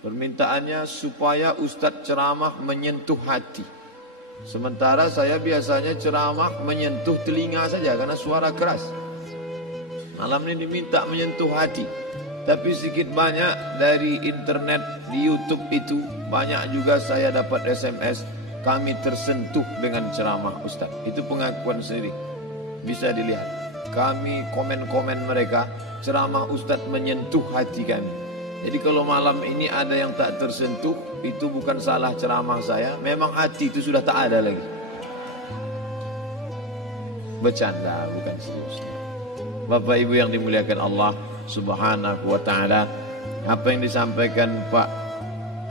Permintaannya supaya Ustadz ceramah menyentuh hati. Sementara saya biasanya ceramah menyentuh telinga saja karena suara keras. Malam ini diminta menyentuh hati. Tapi sedikit banyak dari internet, di YouTube itu banyak juga saya dapat SMS, kami tersentuh dengan ceramah Ustadz. Itu pengakuan sendiri, bisa dilihat. Kami komen-komen mereka, ceramah Ustadz menyentuh hati kami. Jadi kalau malam ini ada yang tak tersentuh, itu bukan salah ceramah saya, memang hati itu sudah tak ada lagi. Bercanda, bukan serius. Bapak Ibu yang dimuliakan Allah Subhanahu wa ta'ala, apa yang disampaikan Pak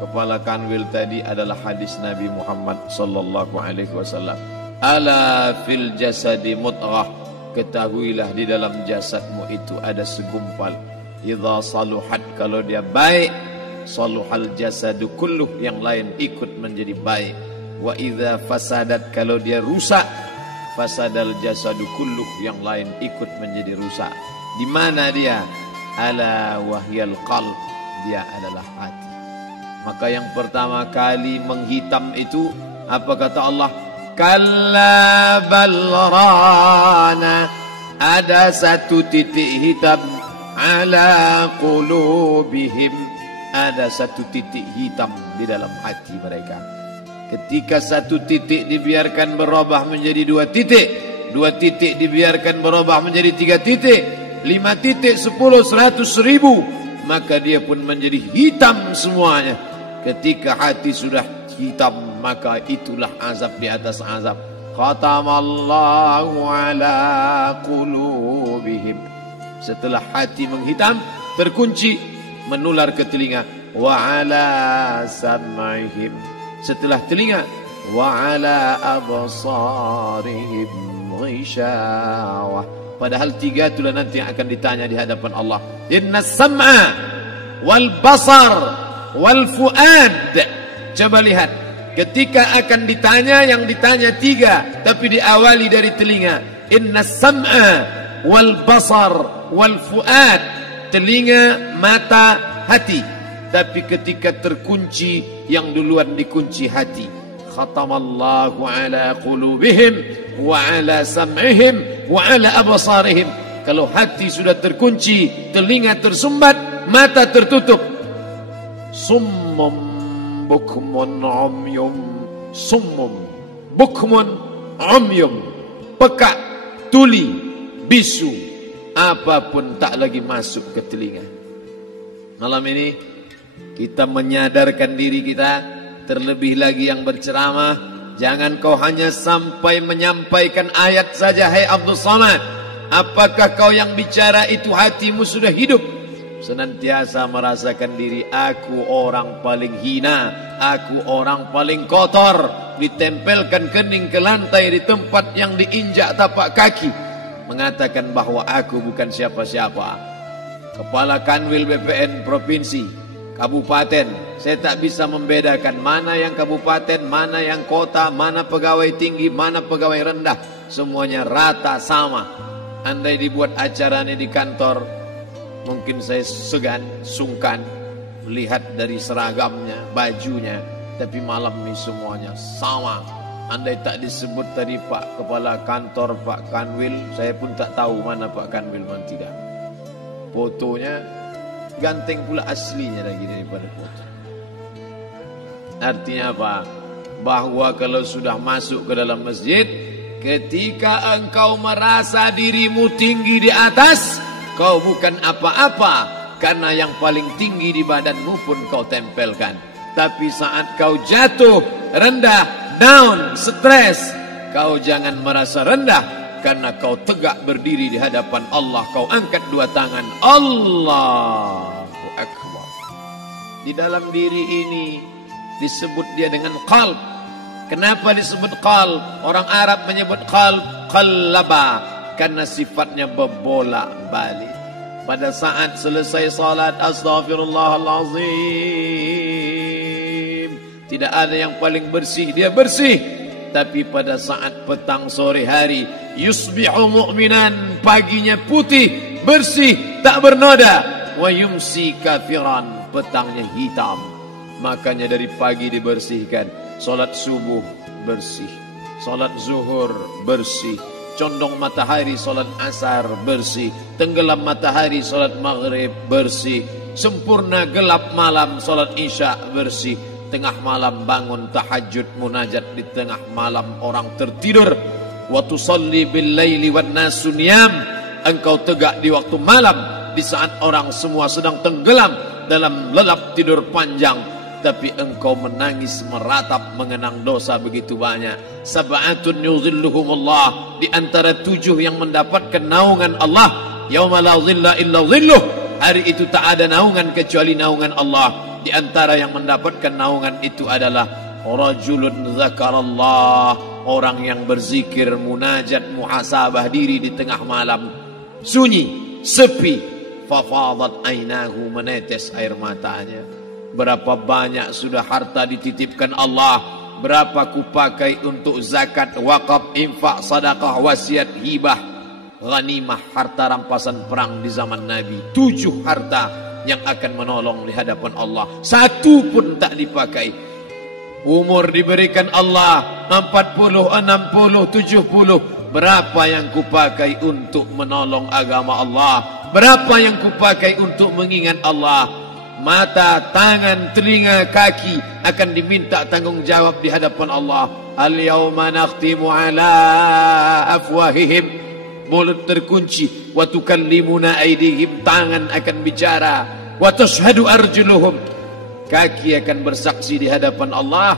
Kepala Kanwil tadi adalah hadis Nabi Muhammad sallallahu alaihi wasallam. Ala fil jasadi mudghah, ketahuilah di dalam jasadmu itu ada segumpal. Idza saluhat, kalau dia baik, saluhal jasadu kulluh, yang lain ikut menjadi baik. Wa idza fasadat, kalau dia rusak, fasadal jasadu kulluh, yang lain ikut menjadi rusak. Di mana dia? Ala wahyal qalb, dia adalah hati. Maka yang pertama kali menghitam itu apa kata Allah? Kalla bal rana, ada satu titik hitam. Ala qulubihim, ada satu titik hitam di dalam hati mereka. Ketika satu titik dibiarkan berubah menjadi dua titik dibiarkan berubah menjadi 3 titik, 5 titik, 10, 100, 1000, maka dia pun menjadi hitam semuanya. Ketika hati sudah hitam, maka itulah azab di atas azab. Khatamallahu ala qulubihim. Setelah hati menghitam, terkunci, menular ke telinga. Wa ala sam'ihim. Setelah telinga, wa ala absarihim ghishawah. Padahal 3 itulah nanti yang akan ditanya di hadapan Allah. Inna sam'a wal basar wal fuad. Coba lihat, ketika akan ditanya, yang ditanya 3, tapi diawali dari telinga. Inna sam'a wal basar wal fuad, telinga, mata, hati. Tapi ketika terkunci, yang duluan dikunci hati. Khatamallahu ala qulubihim wa ala sam'ihim wa ala absarihim. Kalau hati sudah terkunci, telinga tersumbat, mata tertutup. Summum bukmun umyum. Summum bukmun umyum, peka, tuli, bisu, apapun tak lagi masuk ke telinga. Malam ini kita menyadarkan diri kita, terlebih lagi yang berceramah, jangan kau hanya sampai menyampaikan ayat saja. Hai Abdul Samad, apakah kau yang bicara itu hatimu sudah hidup? Senantiasa merasakan diri, aku orang paling hina, aku orang paling kotor, ditempelkan kening ke lantai di tempat yang diinjak tapak kaki, mengatakan bahwa aku bukan siapa-siapa. Kepala Kanwil BPN Provinsi, Kabupaten, saya tak bisa membedakan mana yang kabupaten, mana yang kota, mana pegawai tinggi, mana pegawai rendah. Semuanya rata sama. Andai dibuat acaranya di kantor, mungkin saya segan, sungkan melihat dari seragamnya, bajunya. Tapi malam ini semuanya sama. Andai tak disebut tadi Pak Kepala Kantor, Pak Kanwil, saya pun tak tahu mana Pak Kanwil, mana tidak. Fotonya ganteng pula aslinya lagi daripada foto. Artinya apa? Bahwa kalau sudah masuk ke dalam masjid, ketika engkau merasa dirimu tinggi di atas, kau bukan apa-apa, karena yang paling tinggi di badanmu pun kau tempelkan. Tapi saat kau jatuh, rendah, down, stres, kau jangan merasa rendah, karena kau tegak berdiri di hadapan Allah. Kau angkat 2 tangan, Allahu Akbar. Di dalam diri ini disebut dia dengan qalb. Kenapa disebut qalb? Orang Arab menyebut qalb qallaba, karena sifatnya berbolak-balik. Pada saat selesai salat, astaghfirullahalazim, tidak ada yang paling bersih, dia bersih. Tapi pada saat petang sore hari, yusbihu mu'minan, paginya putih, bersih, tak bernoda. Wa yumsi kafiran, petangnya hitam, Makanya dari pagi dibersihkan. Salat subuh bersih, salat zuhur bersih, condong matahari salat asar bersih, tenggelam matahari salat maghrib bersih, sempurna gelap malam salat isya bersih, tengah malam bangun tahajud munajat di tengah malam orang tertidur. Wa tusalli bil laili wan nasu niyam, engkau tegak di waktu malam di saat orang semua sedang tenggelam dalam lelap tidur panjang, tapi engkau menangis meratap mengenang dosa begitu banyak. Sab'atun yuzilluhumullah, di antara 7 yang mendapatkan naungan Allah. Yauma la zilla illa zilluh, hari itu tak ada naungan kecuali naungan Allah. Di antara yang mendapatkan naungan itu adalah rajulun zakarallah, orang yang berzikir, munajat, muhasabah diri di tengah malam, sunyi, sepi, fafadat ainahu, menetes air matanya. Berapa banyak sudah harta dititipkan Allah, berapa kupakai untuk zakat, wakaf, infak, sedekah, wasiat, hibah, ghanimah, harta rampasan perang di zaman Nabi. 7 harta yang akan menolong di hadapan Allah, 1 pun tak dipakai. Umur diberikan Allah 40, 60, 70. Berapa yang kupakai untuk menolong agama Allah? Berapa yang kupakai untuk mengingat Allah? Mata, tangan, telinga, kaki akan diminta tanggung jawab di hadapan Allah. Al-yawma nakhtimu ala afwahihim, mulut terkunci. Wa tukallimuna aydihim, tangan akan bicara. Wa tashhadu arjuluhum, kaki akan bersaksi di hadapan Allah.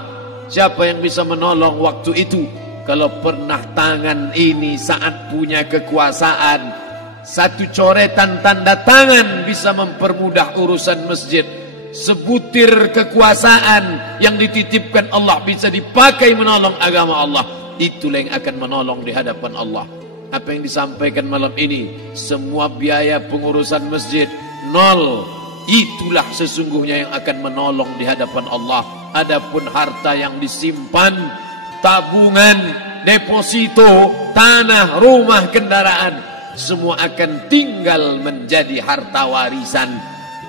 Siapa yang bisa menolong waktu itu? Kalau pernah tangan ini saat punya kekuasaan, 1 coretan tanda tangan bisa mempermudah urusan masjid. Sebutir kekuasaan yang dititipkan Allah bisa dipakai menolong agama Allah. Itulah yang akan menolong di hadapan Allah. Apa yang disampaikan malam ini, semua biaya pengurusan masjid 0. Itulah sesungguhnya yang akan menolong di hadapan Allah. Adapun harta yang disimpan, tabungan, deposito, tanah, rumah, kendaraan, semua akan tinggal menjadi harta warisan.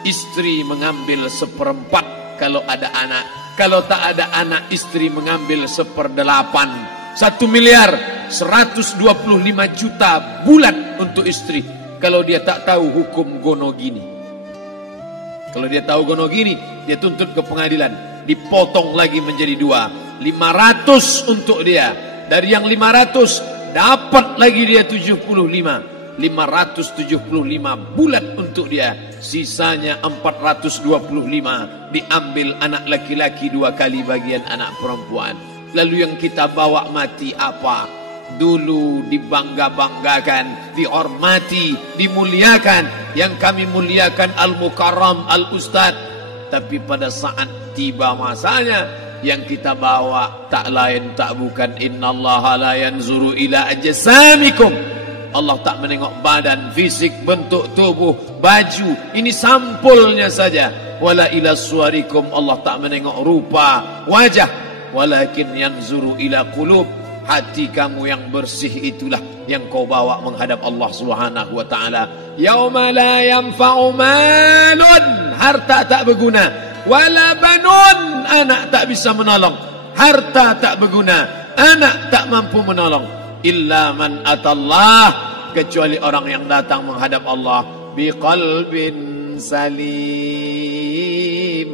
Istri mengambil 1/4 kalau ada anak. Kalau tak ada anak, istri mengambil 1/8. 1 miliar 125 juta bulan untuk istri. Kalau dia tak tahu hukum gonogini. Kalau dia tahu gonogini, dia tuntut ke pengadilan, dipotong lagi menjadi 2. 500 untuk dia. Dari yang 500 dapat lagi dia 75. 575 bulan untuk dia. Sisanya 425 diambil anak laki-laki 2 kali bagian anak perempuan. Lalu yang kita bawa mati apa? Dulu dibangga-banggakan, dihormati, dimuliakan. Yang kami muliakan al-mukarram, al-ustad. Tapi pada saat tiba masanya, yang kita bawa tak lain tak bukan innallaha la yanzuru ila ajsamikum. Allah tak menengok badan, fisik, bentuk tubuh, baju. Ini sampulnya saja. Wala ila suwarikum, Allah tak menengok rupa, wajah. Walakin yanzuru ila qulub. Hati kamu yang bersih itulah yang kau bawa menghadap Allah Subhanahu wa taala. Yauma la yanfa'u malun, harta tak berguna. Wala banun, anak tak bisa menolong. Harta tak berguna, anak tak mampu menolong. Illa man atallah, kecuali orang yang datang menghadap Allah biqalbin salim,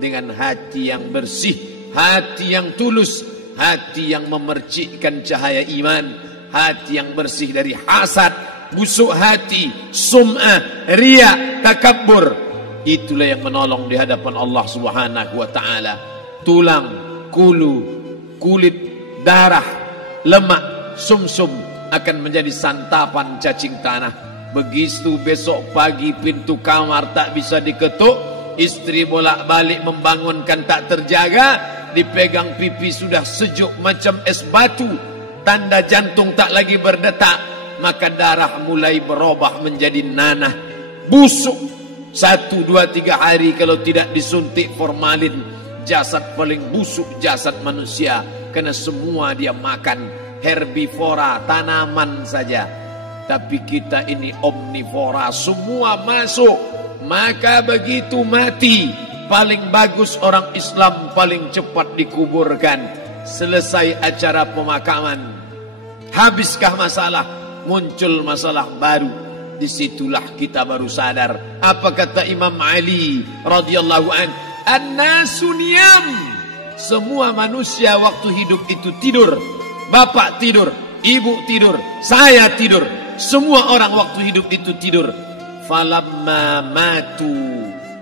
dengan hati yang bersih, hati yang tulus, hati yang memercikkan cahaya iman, hati yang bersih dari hasad, busuk hati, sum'ah, riya, takabbur. Itulah yang menolong di hadapan Allah Subhanahu wa taala. Tulang, kulu, kulit, darah, lemak, sumsum akan menjadi santapan cacing tanah. Begitu besok pagi pintu kamar tak bisa diketuk, istri bolak-balik membangunkan tak terjaga, dipegang pipi sudah sejuk macam es batu, tanda jantung tak lagi berdetak, maka darah mulai berubah menjadi nanah, busuk. 1, 2, 3 hari kalau tidak disuntik formalin, jasad paling busuk jasad manusia, karena semua dia makan herbivora, tanaman saja. Tapi kita ini omnivora, semua masuk. Maka begitu mati, paling bagus orang Islam paling cepat dikuburkan. Selesai acara pemakaman, habiskah masalah, muncul masalah baru. Disitulah kita baru sadar. Apa kata Imam Ali radhiyallahu an? An-nasu niyam. Semua manusia waktu hidup itu tidur. Bapak tidur, ibu tidur, saya tidur. Semua orang waktu hidup itu tidur. Falamma matu,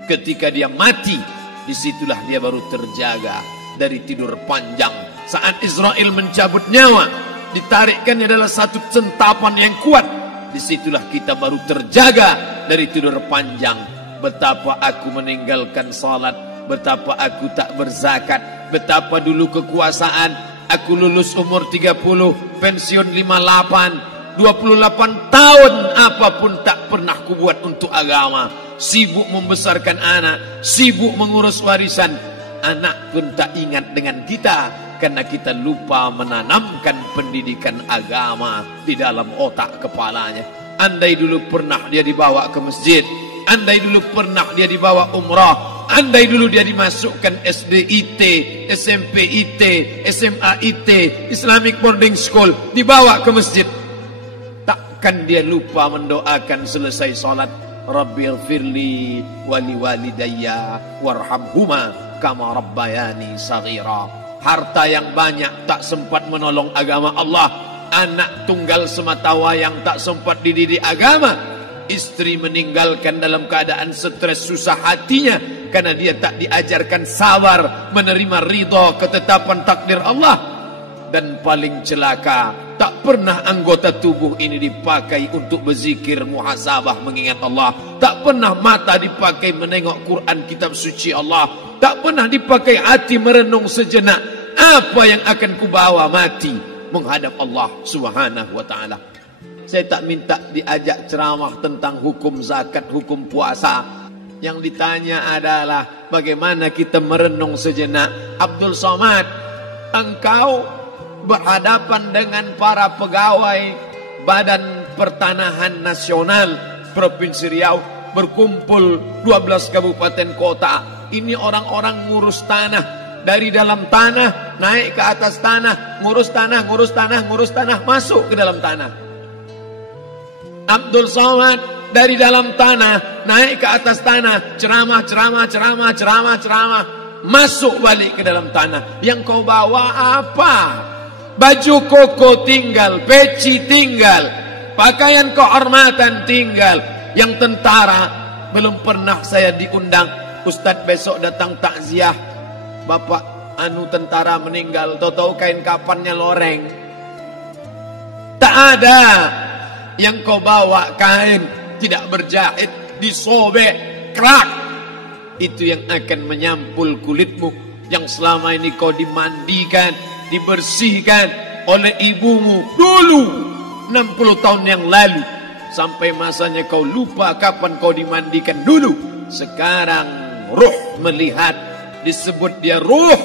ketika dia mati, disitulah dia baru terjaga dari tidur panjang. Saat Israel mencabut nyawa, ditarikkannya adalah satu centapan yang kuat. Disitulah kita baru terjaga dari tidur panjang. Betapa aku meninggalkan salat, betapa aku tak berzakat, betapa dulu kekuasaan. Aku lulus umur 30, pensiun 58, 28 tahun apapun tak pernah kubuat untuk agama. Sibuk membesarkan anak, sibuk mengurus warisan. Anak pun tak ingat dengan kita karena kita lupa menanamkan pendidikan agama di dalam otak kepalanya. Andai dulu pernah dia dibawa ke masjid, andai dulu pernah dia dibawa umrah, andai dulu dia dimasukkan SD IT, SMP IT, SMA IT, Islamic Boarding School, dibawa ke masjid, takkan dia lupa mendoakan selesai salat, Rabbighfirli wali walidayya warhamhuma kama rabbayani saghira. Harta yang banyak tak sempat menolong agama Allah. Anak tunggal semata wayang tak sempat dididik agama. Istri meninggalkan dalam keadaan stres susah hatinya karena dia tak diajarkan sabar menerima ridha ketetapan takdir Allah. Dan paling celaka, tak pernah anggota tubuh ini dipakai untuk berzikir, muhasabah, mengingat Allah. Tak pernah mata dipakai menengok Quran, kitab suci Allah. Tak pernah dipakai hati merenung sejenak. Apa yang akan kubawa mati menghadap Allah subhanahu wa ta'ala. Saya tak minta diajak ceramah tentang hukum zakat, hukum puasa. Yang ditanya adalah bagaimana kita merenung sejenak. Abdul Somad, engkau berhadapan dengan para pegawai Badan Pertanahan Nasional Provinsi Riau, berkumpul 12 kabupaten kota. Ini orang-orang ngurus tanah. Dari dalam tanah naik ke atas tanah, ngurus tanah, ngurus tanah, ngurus tanah, masuk ke dalam tanah. Abdul Somad dari dalam tanah naik ke atas tanah, ceramah, ceramah, ceramah, ceramah, ceramah, masuk balik ke dalam tanah. Yang kau bawa apa? Baju koko tinggal, peci tinggal, pakaian kehormatan tinggal. Yang tentara belum pernah saya diundang. Ustadz besok datang takziah, bapak tentara meninggal, tahu-tahu kain kafannya loreng. Tak ada. Yang kau bawa kain tidak berjahit, disobek, kerak. Itu yang akan menyampul kulitmu yang selama ini kau dimandikan, dibersihkan oleh ibumu dulu 60 tahun yang lalu. Sampai masanya kau lupa kapan kau dimandikan dulu. Sekarang ruh melihat, disebut dia ruh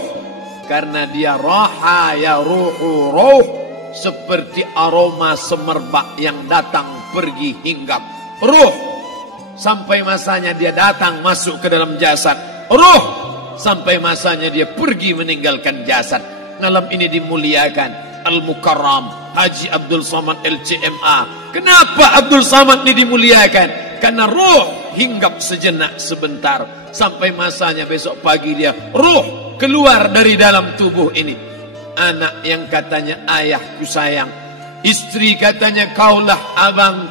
karena dia raha ya ruhu ruh, seperti aroma semerbak yang datang pergi hinggap. Ruh sampai masanya dia datang masuk ke dalam jasad. Ruh sampai masanya dia pergi meninggalkan jasad. Malam ini dimuliakan Al-Mukarram Haji Abdul Somad LCMA. Kenapa Abdul Somad ini dimuliakan? Karena ruh hinggap sejenak sebentar. Sampai masanya besok pagi dia ruh keluar dari dalam tubuh ini. Anak yang katanya ayahku sayang, istri katanya kaulah abang.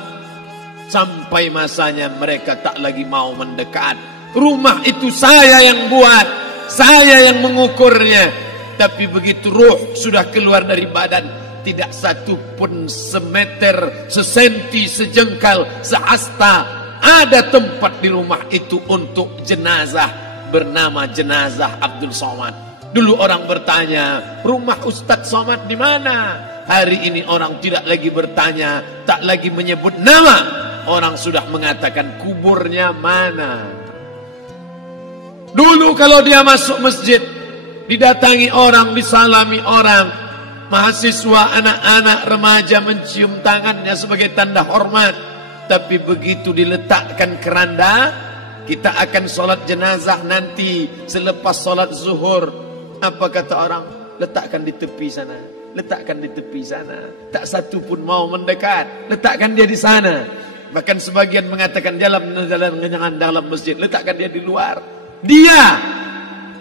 Sampai masanya mereka tak lagi mau mendekat. Rumah itu saya yang buat, saya yang mengukurnya. Tapi begitu ruh sudah keluar dari badan, tidak satu pun semeter, sesenti, sejengkal, sehasta ada tempat di rumah itu untuk jenazah bernama jenazah Abdul Somad. Dulu orang bertanya, rumah Ustadz Somad di mana? Hari ini orang tidak lagi bertanya, tak lagi menyebut nama. Orang sudah mengatakan kuburnya mana. Dulu kalau dia masuk masjid, didatangi orang, disalami orang, mahasiswa, anak-anak, remaja mencium tangannya sebagai tanda hormat. Tapi begitu diletakkan keranda, kita akan sholat jenazah nanti selepas sholat zuhur. Apa kata orang? Letakkan di tepi sana, letakkan di tepi sana. Tak satu pun mau mendekat, letakkan dia di sana. Bahkan sebagian mengatakan dalam masjid, letakkan dia di luar. Dia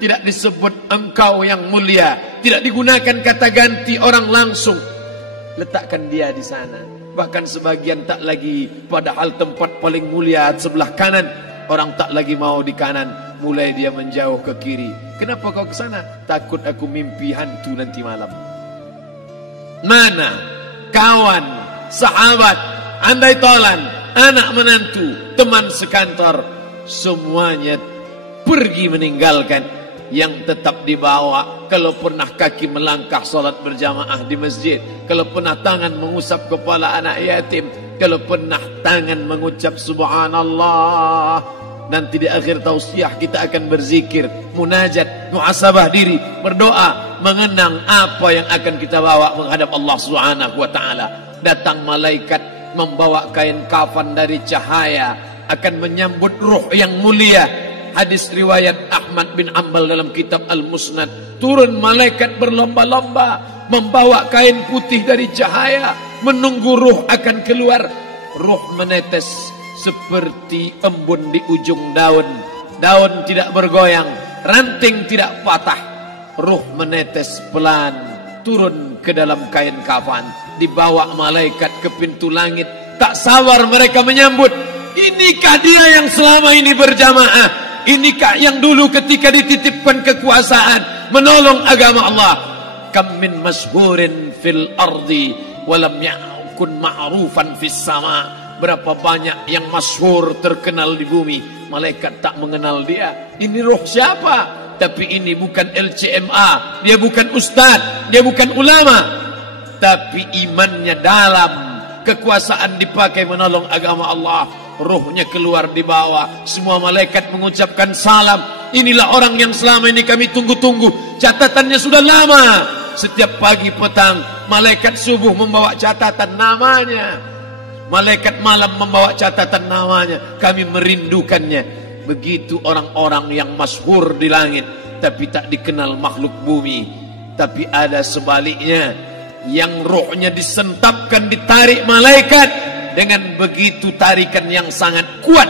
tidak disebut engkau yang mulia, tidak digunakan kata ganti orang langsung. Letakkan dia di sana. Bahkan sebagian tak lagi, padahal tempat paling mulia sebelah kanan, orang tak lagi mau di kanan, mulai dia menjauh ke kiri. Kenapa kau ke sana? Takut aku mimpi hantu nanti malam. Mana kawan, sahabat, andai tolan, anak menantu, teman sekantor, semuanya pergi meninggalkan. Yang tetap dibawa, kalau pernah kaki melangkah salat berjamaah di masjid, kalau pernah tangan mengusap kepala anak yatim, kalau pernah tangan mengucap subhanallah. Nanti di akhir tausiah kita akan berzikir, munajat, muhasabah diri, berdoa, mengenang apa yang akan kita bawa menghadap Allah Subhanahu wa taala. Datang malaikat membawa kain kafan dari cahaya, akan menyambut ruh yang mulia. Hadis riwayat Ahmad bin Ambal dalam kitab Al-Musnad, turun malaikat berlomba-lomba membawa kain putih dari cahaya, menunggu ruh akan keluar. Ruh menetes seperti embun di ujung daun. Daun tidak bergoyang, ranting tidak patah. Ruh menetes pelan turun ke dalam kain kafan, dibawa malaikat ke pintu langit. Tak sabar mereka menyambut. Inikah dia yang selama ini berjamaah? Inikah yang dulu ketika dititipkan kekuasaan menolong agama Allah? Kam min masyhurin fil ardi walam yakun ma'rufan fis sama. Berapa banyak yang masyhur terkenal di bumi, malaikat tak mengenal dia. Ini roh siapa? Tapi ini bukan LCMA, dia bukan ustaz, dia bukan ulama, tapi imannya dalam. Kekuasaan dipakai menolong agama Allah. Ruhnya keluar di bawah. Semua malaikat mengucapkan salam. Inilah orang yang selama ini kami tunggu-tunggu. Catatannya sudah lama. Setiap pagi petang malaikat subuh membawa catatan namanya, malaikat malam membawa catatan namanya. Kami merindukannya. Begitu orang-orang yang masyhur di langit tapi tak dikenal makhluk bumi. Tapi ada sebaliknya, yang rohnya disentapkan, ditarik malaikat dengan begitu tarikan yang sangat kuat.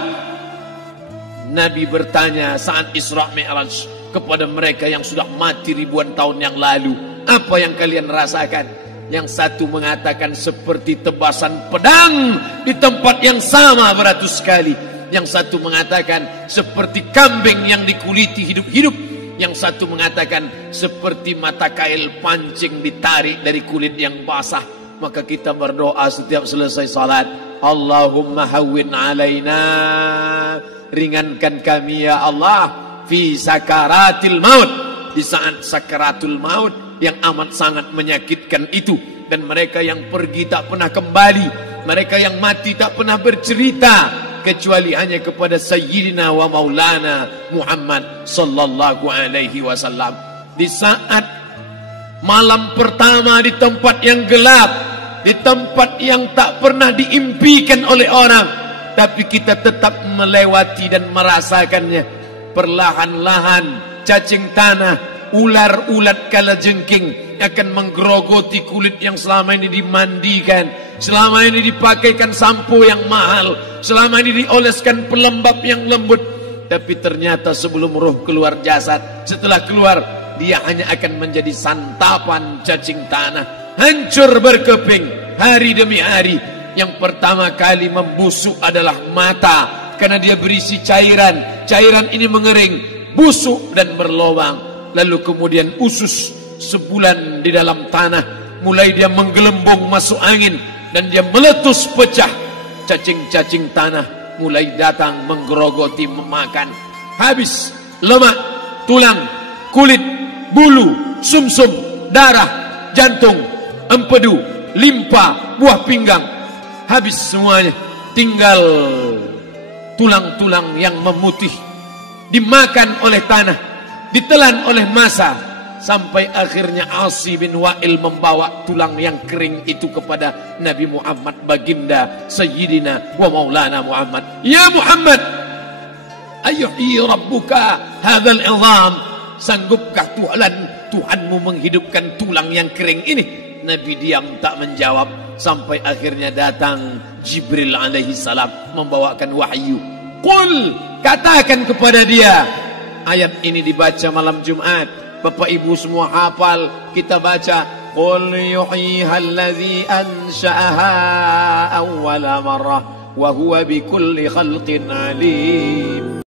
Nabi bertanya saat Isra Mi'raj kepada mereka yang sudah mati ribuan tahun yang lalu, apa yang kalian rasakan? Yang satu mengatakan seperti tebasan pedang di tempat yang sama beratus kali. Yang satu mengatakan seperti kambing yang dikuliti hidup-hidup. Yang satu mengatakan seperti mata kail pancing ditarik dari kulit yang basah. Maka kita berdoa setiap selesai salat, Allahumma hawwin alaina, ringankan kami ya Allah, fi sakaratil maut, di saat sakaratul maut yang amat sangat menyakitkan itu. Dan mereka yang pergi tak pernah kembali, mereka yang mati tak pernah bercerita, kecuali hanya kepada Sayyidina wa Maulana Muhammad sallallahu alaihi wasallam. Di saat malam pertama di tempat yang gelap, di tempat yang tak pernah diimpikan oleh orang, tapi kita tetap melewati dan merasakannya. Perlahan-lahan cacing tanah, ular-ulat kalajengking akan menggerogoti kulit yang selama ini dimandikan, selama ini dipakaikan sampo yang mahal, selama ini dioleskan pelembab yang lembut. Tapi ternyata sebelum roh keluar jasad, setelah keluar, dia hanya akan menjadi santapan cacing tanah. Hancur berkeping hari demi hari. Yang pertama kali membusuk adalah mata, karena dia berisi cairan. Cairan ini mengering, busuk dan berlubang. Lalu kemudian usus sebulan di dalam tanah, mulai dia menggelembung masuk angin dan dia meletus pecah. Cacing-cacing tanah mulai datang menggerogoti, memakan. Habis lemak, tulang, kulit, bulu, sumsum, darah, jantung, empedu, limpa, buah pinggang, habis semuanya. Tinggal tulang-tulang yang memutih, dimakan oleh tanah, ditelan oleh massa, sampai akhirnya Asi bin Wa'il membawa tulang yang kering itu kepada Nabi Muhammad, baginda Sayyidina wa Maulana Muhammad. Ya Muhammad, ayuhyi rabbuka hadzal 'idham, sanggupkah Tuhanmu menghidupkan tulang yang kering ini? Nabi diam tak menjawab sampai akhirnya datang Jibril alaihi salam membawakan wahyu. Qul, katakan kepada dia. Ayat ini dibaca malam Jumat. Bapak Ibu semua hafal, kita baca. Qul yuhyiha allazi ansha'aha awwala marrah wa huwa bikulli khalqin alim.